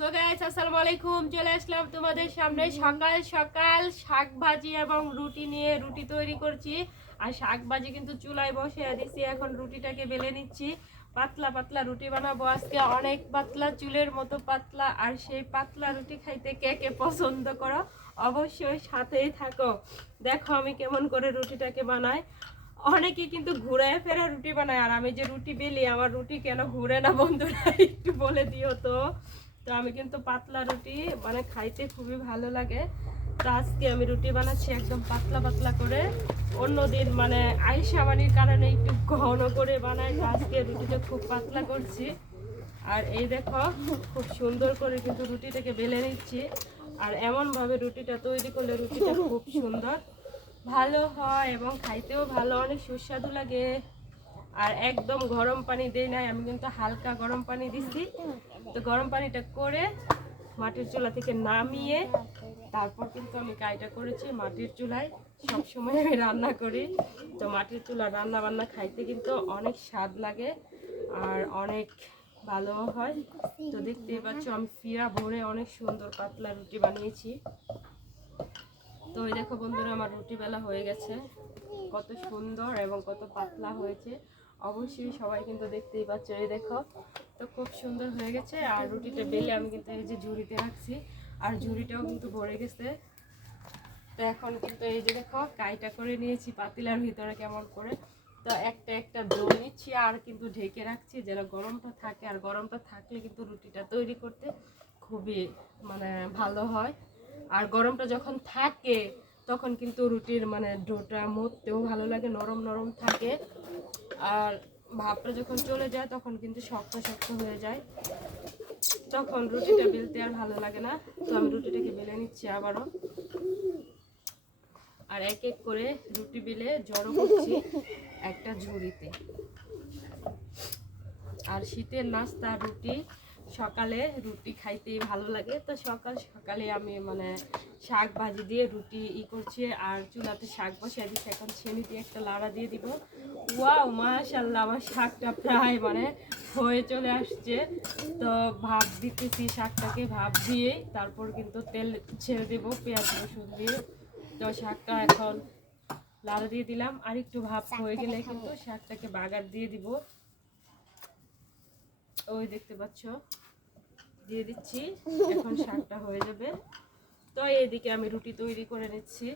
চলে আসলাম তোমাদের সামনে সকাল সকাল এবং রুটি নিয়ে রুটি তৈরি করছি আর কিন্তু চুলায় বসে এখন রুটিটাকে বেলে নিচ্ছি পাতলা পাতলা রুটি বানাবো আজকে অনেক পাতলা চুলের মতো পাতলা আর সেই পাতলা রুটি খাইতে কে কে পছন্দ করো অবশ্যই সাথেই থাকো দেখো আমি কেমন করে রুটিটাকে বানাই অনেকে কিন্তু ঘুরায় ফেরা রুটি বানায় আর আমি যে রুটি বেলি আমার রুটি কেন ঘুরে না বন্ধুরা একটু বলে দিও তো তো আমি কিন্তু পাতলা রুটি মানে খাইতে খুবই ভালো লাগে তো আজকে আমি রুটি বানাচ্ছি একদম পাতলা পাতলা করে অন্যদিন মানে আইসাবানির কারণে একটু ঘন করে বানাই তো আজকে রুটিটা খুব পাতলা করছি আর এই দেখো খুব সুন্দর করে কিন্তু রুটিটাকে বেলে নিচ্ছি আর এমনভাবে রুটিটা তৈরি করলে রুটিটা খুব সুন্দর ভালো হয় এবং খাইতেও ভালো অনেক সুস্বাদু লাগে আর একদম গরম পানি দিই নাই আমি কিন্তু হালকা গরম পানি দিছি তো গরম পানিটা করে মাটির চুলা থেকে নামিয়ে তারপর কিন্তু আমি কাইটা করেছি মাটির চুলায় সব সময় আমি রান্না করি তো মাটির চুলা রান্না বান্না খাইতে কিন্তু অনেক স্বাদ লাগে আর অনেক ভালো হয় তো দেখতে পাচ্ছ আমি ফিরা ভরে অনেক সুন্দর পাতলা রুটি বানিয়েছি তো ওই দেখো বন্ধুরা আমার রুটি বেলা হয়ে গেছে কত সুন্দর এবং কত পাতলা হয়েছে অবশ্যই সবাই কিন্তু দেখতেই পাচ্ছ এই দেখো তো খুব সুন্দর হয়ে গেছে আর রুটিটা বেলে আমি কিন্তু এই যে ঝুড়িতে রাখছি আর ঝুড়িটাও কিন্তু ভরে গেছে তো এখন কিন্তু এই যে দেখো কাইটা করে নিয়েছি পাতিলার ভিতরে কেমন করে তো একটা একটা ডো নিচ্ছি আর কিন্তু ঢেকে রাখছি যেন গরমটা থাকে আর গরমটা থাকলে কিন্তু রুটিটা তৈরি করতে খুবই মানে ভালো হয় আর গরমটা যখন থাকে তখন কিন্তু রুটির মানে ডোটা মরতেও ভালো লাগে নরম নরম থাকে আর ভাপটা যখন চলে যায় তখন কিন্তু শক্ত শক্ত হয়ে যায় তখন রুটিটা বেলতে আর ভালো লাগে না তো আমি রুটিটাকে বেলে নিচ্ছি আবারও আর এক এক করে রুটি বেলে জড়ো করছি একটা ঝুড়িতে আর শীতের নাস্তা রুটি সকালে রুটি খাইতে ভালো লাগে তো সকাল সকালে আমি মানে শাক ভাজি দিয়ে রুটি ই করছি আর চুলাতে শাক বসিয়ে দিচ্ছি এখন ছেনি দিয়ে একটা লাড়া দিয়ে দিব ওয়াও মাশাল্লাহ আমার শাকটা প্রায় মানে হয়ে চলে আসছে তো ভাব দিতেছি শাকটাকে ভাপ দিয়ে তারপর কিন্তু তেল ছেড়ে দেব পেঁয়াজ রসুন দিয়ে তো শাকটা এখন লাড়া দিয়ে দিলাম আর একটু ভাব হয়ে গেলে কিন্তু শাকটাকে বাগার দিয়ে দিব ওই দেখতে পাচ্ছ দিয়ে দিচ্ছি এখন শাকটা হয়ে যাবে তো এইদিকে আমি রুটি তৈরি করে নিচ্ছি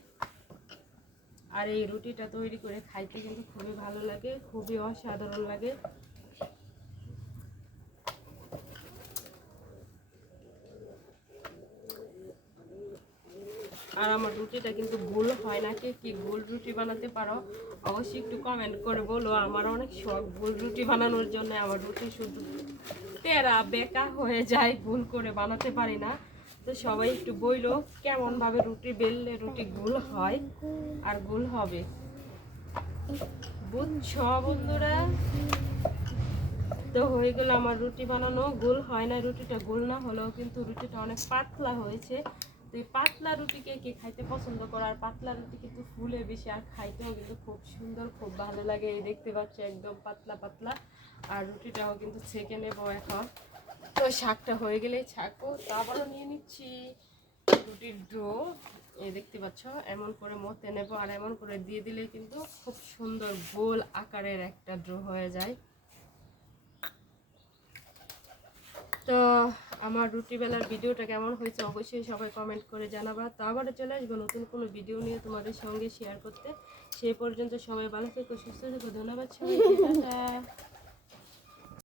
আর এই রুটিটা তৈরি করে খাইতে কিন্তু খুবই ভালো লাগে খুবই অসাধারণ লাগে আর আমার রুটিটা কিন্তু গোল হয় না কে কি গোল রুটি বানাতে পারো অবশ্যই একটু কমেন্ট করে বলো আমার অনেক শখ গোল রুটি বানানোর জন্য আমার রুটি শুধু তেরা বেকা হয়ে যায় গোল করে বানাতে পারি না তো সবাই একটু বইল কেমনভাবে রুটি বেললে রুটি গোল হয় আর গোল হবে বুঝছ বন্ধুরা তো হয়ে গেলো আমার রুটি বানানো গোল হয় না রুটিটা গোল না হলেও কিন্তু রুটিটা অনেক পাতলা হয়েছে তুই পাতলা রুটিকে কে খাইতে পছন্দ করে আর পাতলা রুটি কিন্তু ফুলে বেশি আর খাইতেও কিন্তু খুব সুন্দর খুব ভালো লাগে এই দেখতে পাচ্ছ একদম পাতলা পাতলা আর রুটিটাও কিন্তু ছেঁকে নেবো এখন তো শাকটা হয়ে গেলে ছাকো তারপরও নিয়ে নিচ্ছি রুটির ডো এ দেখতে পাচ্ছ এমন করে মতে নেব আর এমন করে দিয়ে দিলে কিন্তু খুব সুন্দর গোল আকারের একটা ড্রো হয়ে যায় তো আমার রুটিবেলার ভিডিওটা কেমন হয়েছে অবশ্যই সবাই কমেন্ট করে জানাবা তো আবার চলে আসবো নতুন কোনো ভিডিও নিয়ে তোমাদের সঙ্গে শেয়ার করতে সে পর্যন্ত সবাই ভালো থেকো সুস্থ থেকো ধন্যবাদ সবাই